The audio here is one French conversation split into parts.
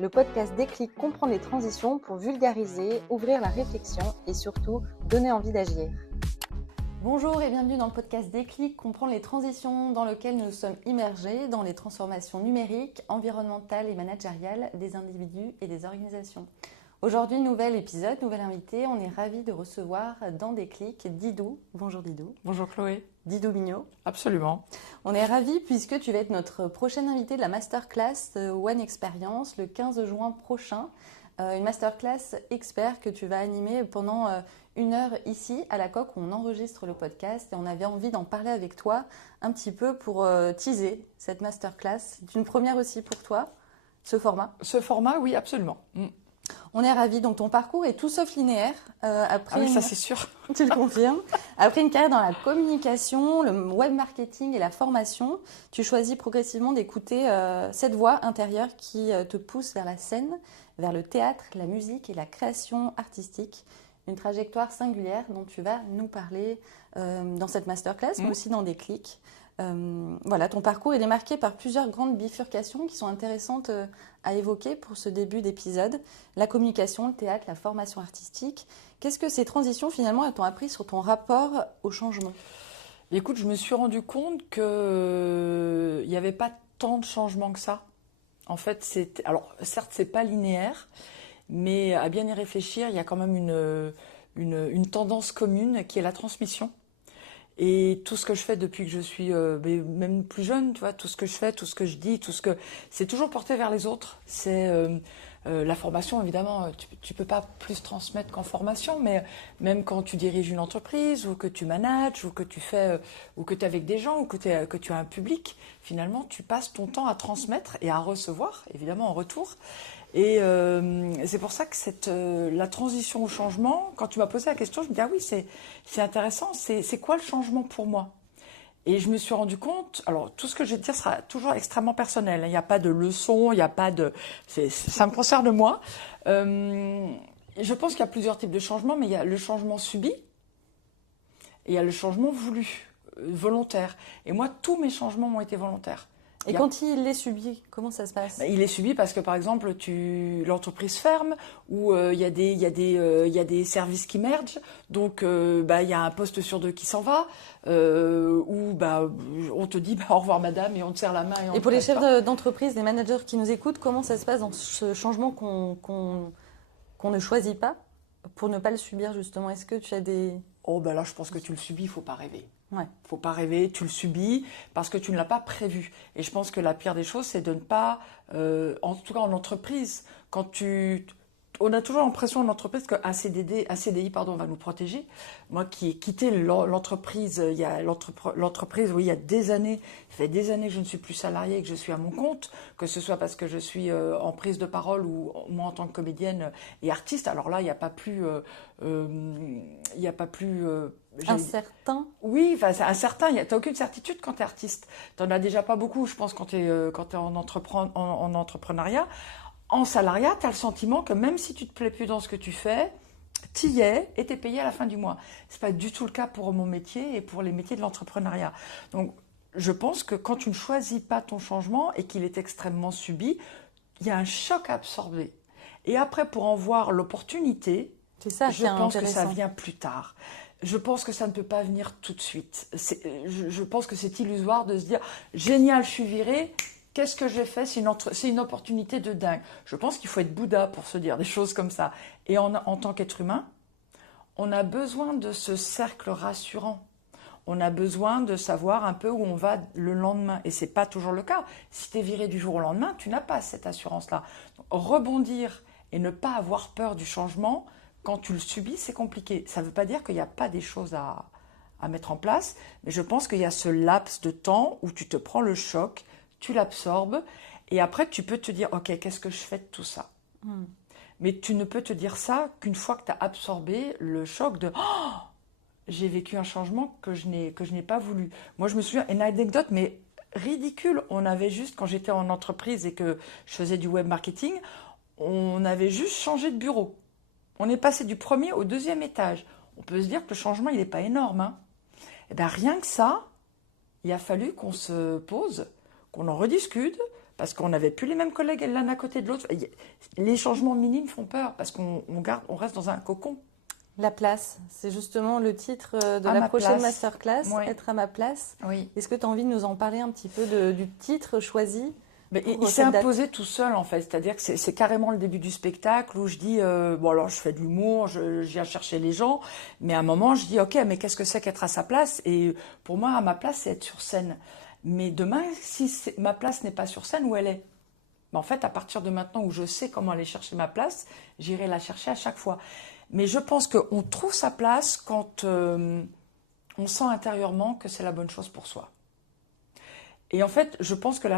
le podcast Déclic comprend les transitions pour vulgariser, ouvrir la réflexion et surtout donner envie d'agir. Bonjour et bienvenue dans le podcast Déclic comprend les transitions dans lequel nous sommes immergés dans les transformations numériques, environnementales et managériales des individus et des organisations. Aujourd'hui, nouvel épisode, nouvel invité. On est ravis de recevoir dans Déclic Didou. Bonjour Didou. Bonjour Chloé. Didou Mignot. Absolument. On est ravis puisque tu vas être notre prochaine invité de la masterclass One Experience le 15 juin prochain. Une masterclass expert que tu vas animer pendant une heure ici à la Coque où on enregistre le podcast. Et on avait envie d'en parler avec toi un petit peu pour teaser cette masterclass. C'est une première aussi pour toi, ce format. Ce format, oui, absolument. On est ravis. Donc, ton parcours est tout sauf linéaire. Ça c'est sûr. Tu le confirmes. Après une carrière dans la communication, le web marketing et la formation, tu choisis progressivement d'écouter cette voix intérieure qui te pousse vers la scène, vers le théâtre, la musique et la création artistique. Une trajectoire singulière dont tu vas nous parler dans cette masterclass, mais aussi dans Déclic. Voilà, ton parcours il est marqué par plusieurs grandes bifurcations qui sont intéressantes à évoquer pour ce début d'épisode. La communication, le théâtre, la formation artistique. Qu'est-ce que ces transitions finalement t'ont appris sur ton rapport au changement ? Écoute, je me suis rendu compte qu'il n'y avait pas tant de changements que ça. En fait, alors certes, c'est pas linéaire, mais à bien y réfléchir, il y a quand même une tendance commune qui est la transmission. Et tout ce que je fais depuis que je suis même plus jeune, tu vois, tout ce que je fais, tout ce que je dis, c'est toujours porté vers les autres. C'est la formation, évidemment, tu peux pas plus transmettre qu'en formation, mais même quand tu diriges une entreprise ou que tu manages ou que tu fais ou que tu es avec des gens ou que tu as un public, finalement, tu passes ton temps à transmettre et à recevoir, évidemment, en retour. Et c'est pour ça que la transition au changement, quand tu m'as posé la question, je me dis, ah oui, c'est intéressant, c'est quoi le changement pour moi ? Et je me suis rendu compte, alors tout ce que je vais te dire sera toujours extrêmement personnel, il n'y a pas de leçon, il n'y a pas de... ça me concerne moi. Je pense qu'il y a plusieurs types de changements, mais il y a le changement subi et il y a le changement voulu, volontaire. Et moi, tous mes changements ont été volontaires. Et quand il est subi, comment ça se passe ? Il est subi parce que, par exemple, l'entreprise ferme ou il y a des services qui mergent, donc il y a un poste sur 2 qui s'en va, ou on te dit au revoir madame et on te serre la main. Et pour les chefs d'entreprise, les managers qui nous écoutent, comment ça se passe dans ce changement qu'on ne choisit pas pour ne pas le subir justement ? Est-ce que tu as des... Là, je pense que tu le subis, il ne faut pas rêver. Ouais. Faut pas rêver, tu le subis parce que tu ne l'as pas prévu. Et je pense que la pire des choses, c'est de ne pas, en tout cas en entreprise, on a toujours l'impression en entreprise qu'un CDI va nous protéger. Moi qui ai quitté l'entreprise, il y a des années, ça fait des années que je ne suis plus salariée et que je suis à mon compte, que ce soit parce que je suis en prise de parole ou moi en tant que comédienne et artiste. Alors là, il n'y a pas plus... Incertain. Oui, c'est incertain. Tu n'as aucune certitude quand tu es artiste. Tu n'en as déjà pas beaucoup, je pense, quand tu es en entrepreneuriat. En salariat, tu as le sentiment que même si tu ne te plais plus dans ce que tu fais, tu y es et tu es payé à la fin du mois. Ce n'est pas du tout le cas pour mon métier et pour les métiers de l'entrepreneuriat. Donc, je pense que quand tu ne choisis pas ton changement et qu'il est extrêmement subi, il y a un choc à absorber. Et après, pour en voir l'opportunité, je pense que ça vient plus tard. Je pense que ça ne peut pas venir tout de suite. Je pense que c'est illusoire de se dire « Génial, je suis virée, qu'est-ce que j'ai fait ? C'est une opportunité de dingue. » Je pense qu'il faut être Bouddha pour se dire des choses comme ça. Et en tant qu'être humain, on a besoin de ce cercle rassurant. On a besoin de savoir un peu où on va le lendemain. Et ce n'est pas toujours le cas. Si tu es viré du jour au lendemain, tu n'as pas cette assurance-là. Rebondir et ne pas avoir peur du changement, quand tu le subis, c'est compliqué. Ça ne veut pas dire qu'il n'y a pas des choses à mettre en place, mais je pense qu'il y a ce laps de temps où tu te prends le choc, tu l'absorbes, et après tu peux te dire « Ok, qu'est-ce que je fais de tout ça ?» Mais tu ne peux te dire ça qu'une fois que tu as absorbé le choc de « Oh, j'ai vécu un changement que je n'ai pas voulu. » Moi, je me souviens, une anecdote, mais ridicule. On avait juste, quand j'étais en entreprise et que je faisais du web marketing, on avait juste changé de bureau. On est passé du 1er au 2e étage. On peut se dire que le changement, il n'est pas énorme. Hein. Et bien, rien que ça, il a fallu qu'on se pose, qu'on en rediscute, parce qu'on n'avait plus les mêmes collègues l'un à côté de l'autre. Les changements minimes font peur parce on reste dans un cocon. La place, c'est justement le titre de À la ma prochaine place. masterclass, Ouais. être à ma place. Oui. Est-ce que tu as envie de nous en parler un petit peu du titre choisi Mais pour il s'est cette date? imposé tout seul en fait, c'est-à-dire que c'est carrément le début du spectacle où je dis bon alors je fais de l'humour, je viens chercher les gens, mais à un moment je dis ok mais qu'est-ce que c'est qu'être à sa place? Et pour moi à ma place c'est être sur scène. Mais demain si ma place n'est pas sur scène, où elle est? Ben, en fait à partir de maintenant où je sais comment aller chercher ma place, j'irai la chercher à chaque fois. Mais je pense qu'on trouve sa place quand on sent intérieurement que c'est la bonne chose pour soi. Et en fait, je pense que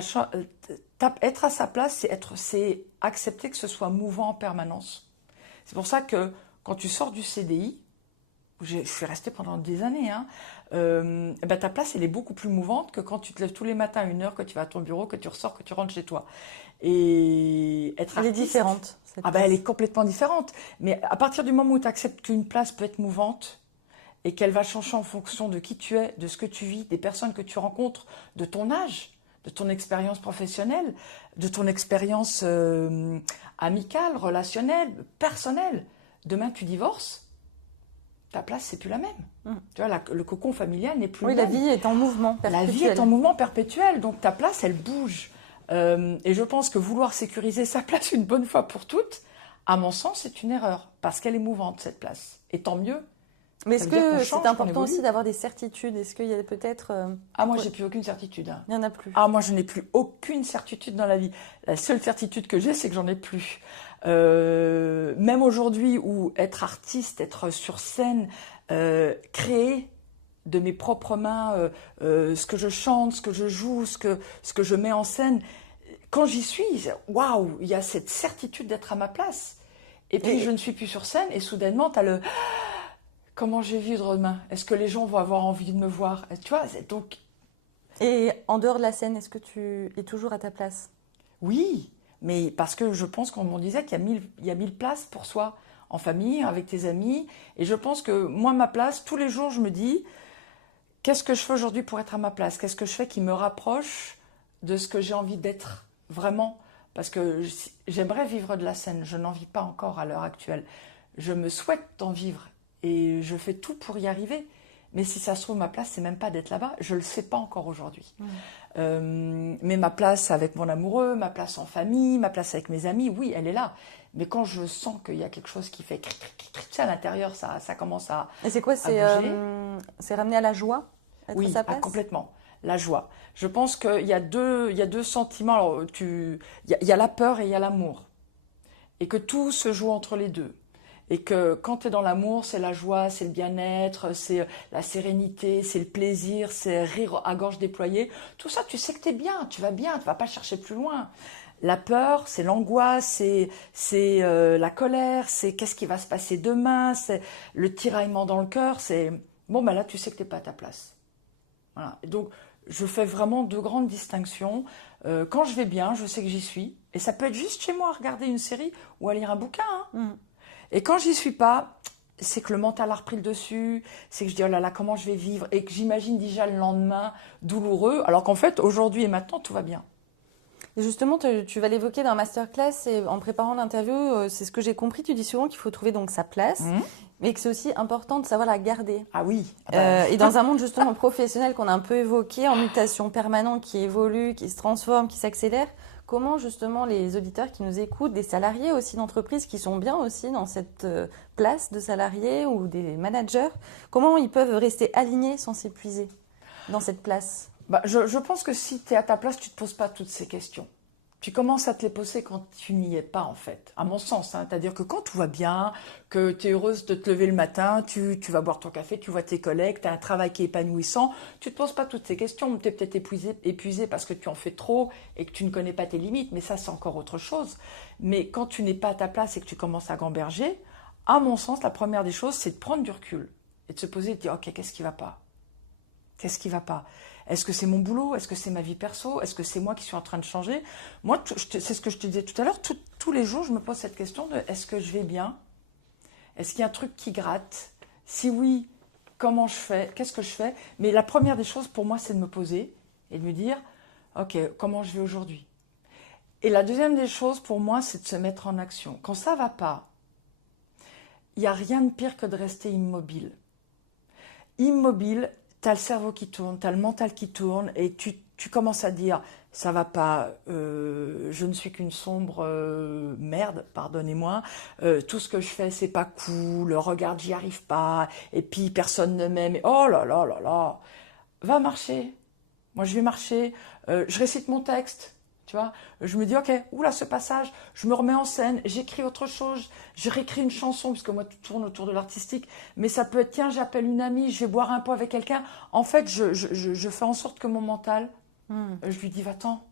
être à sa place, c'est accepter que ce soit mouvant en permanence. C'est pour ça que quand tu sors du CDI, où je suis restée pendant des années, hein, ben ta place, elle est beaucoup plus mouvante que quand tu te lèves tous les matins à 1 heure, que tu vas à ton bureau, que tu ressors, que tu rentres chez toi. Et être Elle est artiste, différente, cette ah ben, place. elle est complètement différente. Mais à partir du moment où tu acceptes qu'une place peut être mouvante, et qu'elle va changer en fonction de qui tu es, de ce que tu vis, des personnes que tu rencontres, de ton âge, de ton expérience professionnelle, de ton expérience amicale, relationnelle, personnelle. Demain, tu divorces, ta place, c'est plus la même. Tu vois, le cocon familial n'est plus Oui, le la même. vie est en mouvement perpétuel. La vie est en mouvement perpétuel, donc ta place, elle bouge. Et je pense que vouloir sécuriser sa place une bonne fois pour toutes, à mon sens, c'est une erreur, parce qu'elle est mouvante, cette place. Et tant mieux. Mais Ça est-ce veut dire qu'on que change, c'est qu'on important évolue. aussi d'avoir des certitudes? Est-ce qu'il y a peut-être... Ah, moi, j'ai plus aucune certitude. Hein. Il n'y en a plus. Ah, moi, je n'ai plus aucune certitude dans la vie. La seule certitude que j'ai, c'est que j'en ai plus. Même aujourd'hui, où être artiste, être sur scène, créer de mes propres mains ce que je chante, ce que je joue, ce que je mets en scène, quand j'y suis, waouh, il y a cette certitude d'être à ma place. Et puis, je ne suis plus sur scène, et soudainement, tu as le... Comment je vais vivre demain? Est-ce que les gens vont avoir envie de me voir? Tu vois, donc... Et en dehors de la scène, est-ce que tu es toujours à ta place? Oui, mais parce que je pense qu'on m'en disait qu'il y a 1000 places pour soi, en famille, avec tes amis. Et je pense que moi, ma place, tous les jours, je me dis, qu'est-ce que je fais aujourd'hui pour être à ma place? Qu'est-ce que je fais qui me rapproche de ce que j'ai envie d'être vraiment? Parce que j'aimerais vivre de la scène, je n'en vis pas encore à l'heure actuelle. Je me souhaite d'en vivre et je fais tout pour y arriver. Mais si ça se trouve, ma place, c'est même pas d'être là-bas. Je le sais pas encore aujourd'hui. Mais ma place avec mon amoureux, ma place en famille, ma place avec mes amis, oui, elle est là. Mais quand je sens qu'il y a quelque chose qui fait cric, cric, cric, cric, à l'intérieur, ça commence à Et c'est quoi? C'est ramener à la joie? Être oui, à sa place? complètement. La joie. Je pense qu'il y a deux sentiments. Alors, il y a la peur et il y a l'amour. Et que tout se joue entre les deux. Et que quand tu es dans l'amour, c'est la joie, c'est le bien-être, c'est la sérénité, c'est le plaisir, c'est rire à gorge déployée. Tout ça, tu sais que tu es bien, tu vas pas chercher plus loin. La peur, c'est l'angoisse, c'est la colère, c'est qu'est-ce qui va se passer demain, c'est le tiraillement dans le cœur, c'est... Bon, ben là, tu sais que tu n'es pas à ta place. Voilà. Et donc, je fais vraiment deux grandes distinctions. Quand je vais bien, je sais que j'y suis. Et ça peut être juste chez moi, à regarder une série ou à lire un bouquin. Hein. Et quand j'y suis pas, c'est que le mental a repris le dessus, c'est que je dis oh là là, comment je vais vivre, et que j'imagine déjà le lendemain douloureux, alors qu'en fait, aujourd'hui et maintenant, tout va bien. Et justement, tu vas l'évoquer dans la masterclass et en préparant l'interview, c'est ce que j'ai compris. Tu dis souvent qu'il faut trouver donc sa place, mais que c'est aussi important de savoir la garder. Ah oui. Et dans un monde justement professionnel qu'on a un peu évoqué, en mutation permanente, qui évolue, qui se transforme, qui s'accélère, comment justement les auditeurs qui nous écoutent, des salariés aussi d'entreprises qui sont bien aussi dans cette place de salariés ou des managers, comment ils peuvent rester alignés sans s'épuiser dans cette place? Je pense que si tu es à ta place, tu ne te poses pas toutes ces questions. Tu commences à te les poser quand tu n'y es pas, en fait, à mon sens. Hein. C'est-à-dire que quand tout va bien, que tu es heureuse de te lever le matin, tu vas boire ton café, tu vois tes collègues, tu as un travail qui est épanouissant, tu ne te poses pas toutes ces questions. Tu es peut-être épuisé parce que tu en fais trop et que tu ne connais pas tes limites, mais ça, c'est encore autre chose. Mais quand tu n'es pas à ta place et que tu commences à gamberger, à mon sens, la première des choses, c'est de prendre du recul et de se poser et de dire « Ok, qu'est-ce qui ne va pas ? Qu'est-ce qui ne va pas ? Est-ce que c'est mon boulot? Est-ce que c'est ma vie perso? Est-ce que c'est moi qui suis en train de changer? Moi, c'est ce que je te disais tout à l'heure, tous les jours, je me pose cette question de est-ce que je vais bien? Est-ce qu'il y a un truc qui gratte? Si oui, comment je fais? Qu'est-ce que je fais? Mais la première des choses pour moi, c'est de me poser et de me dire ok, comment je vais aujourd'hui? Et la deuxième des choses, pour moi, c'est de se mettre en action. Quand ça va pas, il n'y a rien de pire que de rester immobile. Immobile, tu as le cerveau qui tourne, tu as le mental qui tourne, et tu commences à dire, ça va pas, je ne suis qu'une sombre merde, pardonnez-moi, tout ce que je fais, c'est pas cool, regarde, j'y arrive pas, et puis personne ne m'aime, oh là là là là, va marcher. Moi, je vais marcher, je récite mon texte, tu vois. Je me dis, ok, oula, ce passage, je me remets en scène, j'écris autre chose, je réécris une chanson, puisque moi, tout tourne autour de l'artistique, mais ça peut être, tiens, j'appelle une amie, je vais boire un pot avec quelqu'un. En fait, je fais en sorte que mon mental, je lui dis, va-t'en.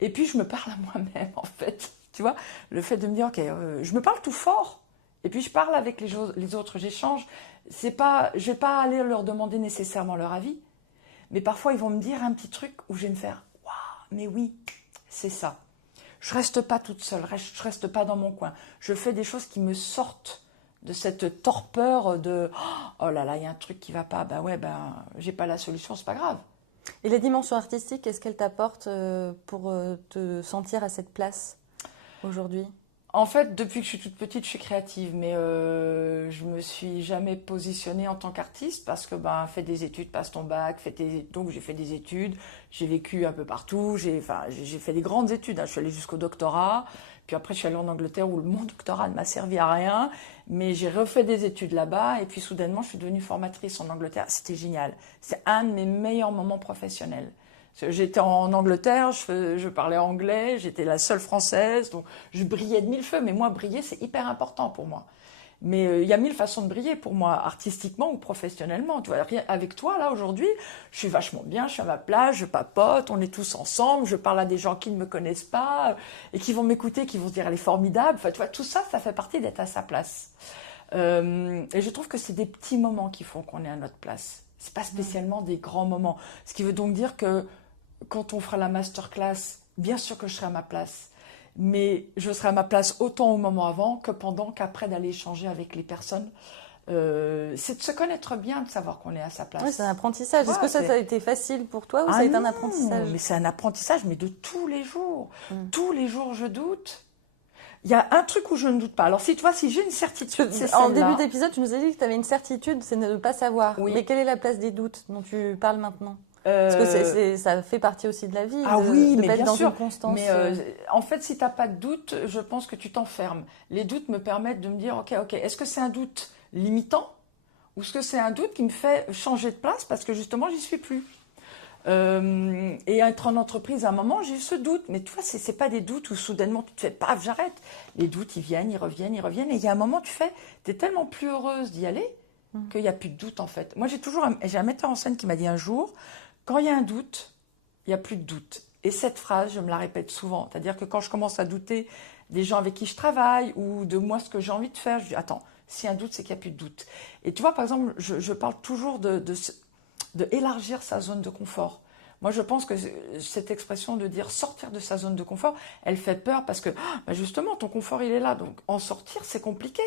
Et puis, je me parle à moi-même, en fait, tu vois. Le fait de me dire, ok, je me parle tout fort, et puis je parle avec les autres, j'échange. Je vais pas aller leur demander nécessairement leur avis, mais parfois, ils vont me dire un petit truc où je vais me faire « Waouh, mais oui, c'est ça ». Je reste pas toute seule, je reste pas dans mon coin. Je fais des choses qui me sortent de cette torpeur de « Oh là là, il y a un truc qui va pas, ben ouais, j'ai pas la solution, c'est pas grave ». Et les dimensions artistiques, qu'est-ce qu'elles t'apportent pour te sentir à cette place aujourd'hui? En fait, depuis que je suis toute petite, je suis créative, mais je me suis jamais positionnée en tant qu'artiste parce que fais des études, passe ton bac, donc j'ai fait des études, j'ai vécu un peu partout, j'ai fait des grandes études, hein. Je suis allée jusqu'au doctorat, puis après je suis allée en Angleterre où mon doctorat ne m'a servi à rien, mais j'ai refait des études là-bas et puis soudainement je suis devenue formatrice en Angleterre. C'était génial, c'est un de mes meilleurs moments professionnels. J'étais en Angleterre, je parlais anglais, j'étais la seule française, donc je brillais de mille feux. Mais moi, briller, c'est hyper important pour moi. Mais il y a mille façons de briller pour moi, artistiquement ou professionnellement. Tu vois, avec toi, là, aujourd'hui, je suis vachement bien, je suis à ma place, je papote, on est tous ensemble, je parle à des gens qui ne me connaissent pas et qui vont m'écouter, qui vont se dire, elle est formidable. Enfin, tu vois, tout ça, ça fait partie d'être à sa place. Et je trouve que c'est des petits moments qui font qu'on est à notre place. C'est pas spécialement des grands moments. Ce qui veut donc dire que quand on fera la masterclass, bien sûr que je serai à ma place. Mais je serai à ma place autant au moment avant que pendant qu'après d'aller échanger avec les personnes. C'est de se connaître bien, de savoir qu'on est à sa place. Oui, c'est un apprentissage. Est-ce que ça a été facile pour toi ou ça a été un apprentissage? Mais c'est un apprentissage, mais de tous les jours. Tous les jours, je doute. Il y a un truc où je ne doute pas. Alors, si j'ai une certitude, c'est celle-là. En début d'épisode, tu nous as dit que tu avais une certitude, c'est de ne pas savoir. Oui. Mais quelle est la place des doutes dont tu parles maintenant? Parce que ça fait partie aussi de la vie. Oui, mais pas être bien dans sûr. Une constance. Mais en fait, si tu n'as pas de doute, je pense que tu t'enfermes. Les doutes me permettent de me dire, ok, est-ce que c'est un doute limitant ou est-ce que c'est un doute qui me fait changer de place parce que justement, j'y suis plus. Et être en entreprise, à un moment, j'ai eu ce doute. Mais tu vois, c'est pas des doutes où soudainement tu te fais paf, j'arrête. Les doutes, ils viennent, ils reviennent, ils reviennent. Et il y a un moment, tu es tellement plus heureuse d'y aller qu'il n'y a plus de doute en fait. Moi, j'ai un metteur en scène qui m'a dit un jour, quand il y a un doute, il n'y a plus de doute. Et cette phrase, je me la répète souvent. C'est-à-dire que quand je commence à douter des gens avec qui je travaille ou de moi, ce que j'ai envie de faire, je dis, attends, s'il y a un doute, c'est qu'il n'y a plus de doute. Et tu vois, par exemple, je parle toujours de élargir sa zone de confort. Moi, je pense que cette expression de dire sortir de sa zone de confort, elle fait peur parce que justement, ton confort, il est là. Donc, en sortir, c'est compliqué.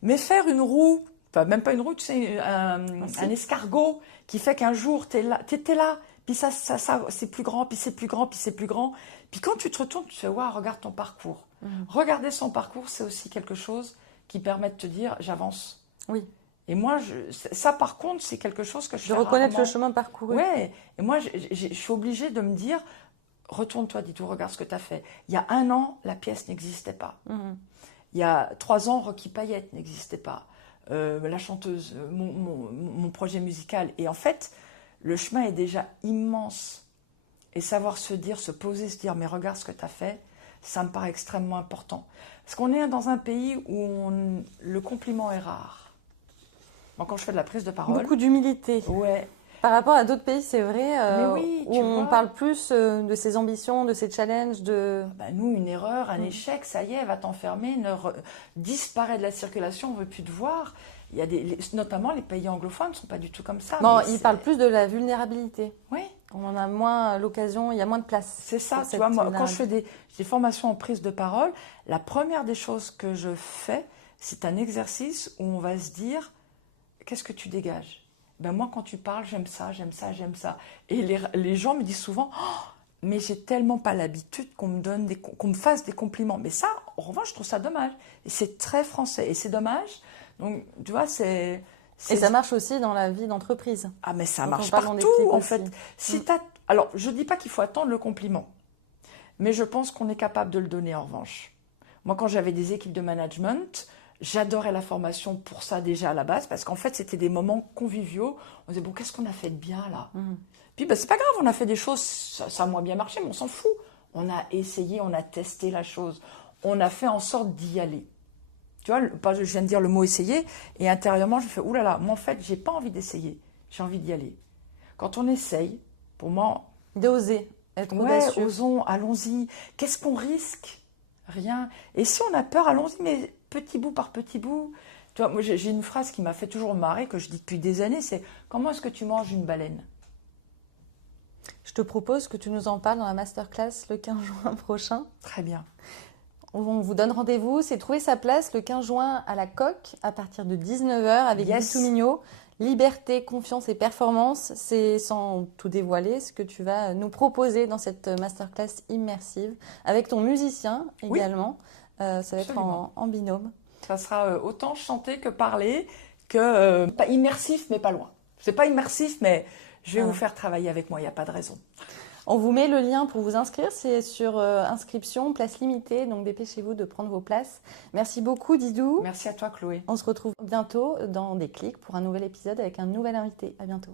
Mais faire une roue, enfin, même pas une roue, tu sais, un escargot qui fait qu'un jour, t'étais là, puis ça c'est plus grand, puis c'est plus grand, puis c'est plus grand. Puis quand tu te retournes, tu te fais, waouh, regarde ton parcours. Regarder son parcours, c'est aussi quelque chose qui permet de te dire, j'avance. Oui. Et moi, ça par contre, c'est quelque chose que je fais de reconnaître rarement. Le chemin parcouru. Ouais. Et moi, je suis obligée de me dire, retourne-toi, dis-toi, regarde ce que tu as fait. Il y a 1 an, la pièce n'existait pas. Il y a 3 ans, Rocky Payette n'existait pas. La chanteuse, mon projet musical. Et en fait, le chemin est déjà immense. Et savoir se poser, se dire, mais regarde ce que tu as fait, ça me paraît extrêmement important. Parce qu'on est dans un pays où le compliment est rare. Moi, quand je fais de la prise de parole... Beaucoup d'humilité. Ouais. Par rapport à d'autres pays, c'est vrai, oui, où on parle plus de ses ambitions, de ses challenges, nous, une erreur, un échec, ça y est, va t'enfermer, disparaît de la circulation, on ne veut plus te voir. Il y a notamment les pays anglophones ne sont pas du tout comme ça. Non, ils parlent plus de la vulnérabilité. Oui. On en a moins l'occasion, il y a moins de place. C'est ça, tu vois, moi, quand je fais des formations en prise de parole, la première des choses que je fais, c'est un exercice où on va se dire, qu'est-ce que tu dégages ? Moi, quand tu parles, j'aime ça, j'aime ça, j'aime ça. Et les gens me disent souvent, oh, mais j'ai tellement pas l'habitude qu'on me fasse des compliments. Mais ça, en revanche, je trouve ça dommage. Et c'est très français, et c'est dommage. Donc, tu vois, Et ça marche aussi dans la vie d'entreprise. Ah, mais ça Quand marche on parle dans des partout, clics en aussi. fait. Alors, je dis pas qu'il faut attendre le compliment, mais je pense qu'on est capable de le donner, en revanche. Moi, quand j'avais des équipes de management, j'adorais la formation pour ça déjà à la base, parce qu'en fait, c'était des moments conviviaux. On disait, bon, qu'est-ce qu'on a fait de bien, là? Puis, bah, c'est pas grave, on a fait des choses, ça a moins bien marché, mais on s'en fout. On a essayé, on a testé la chose. On a fait en sorte d'y aller. Tu vois, je viens de dire le mot essayer, et intérieurement, je fais, oulala, moi, en fait, j'ai pas envie d'essayer. J'ai envie d'y aller. Quand on essaye, pour moi... D'oser, être Ouais, audacieux. osons, allons-y. Qu'est-ce qu'on risque? Rien. Et si on a peur, allons-y, mais petit bout par petit bout. Tu vois, moi, j'ai une phrase qui m'a fait toujours marrer, que je dis depuis des années, c'est « Comment est-ce que tu manges une baleine ?» Je te propose que tu nous en parles dans la masterclass le 15 juin prochain. Très bien. On vous donne rendez-vous, c'est Trouver sa place le 15 juin à la Coque à partir de 19h avec Yes. Guy Mignot. Liberté, confiance et performance, c'est sans tout dévoiler ce que tu vas nous proposer dans cette masterclass immersive avec ton musicien également. Ça va être en binôme. Ça sera autant chanter que parler, que pas immersif mais pas loin. C'est pas immersif mais je vais vous faire travailler avec moi, il n'y a pas de raison. On vous met le lien pour vous inscrire, c'est sur inscription, place limitée, donc dépêchez-vous de prendre vos places. Merci beaucoup Didou. Merci à toi Chloé. On se retrouve bientôt dans Des Clics pour un nouvel épisode avec un nouvel invité. À bientôt.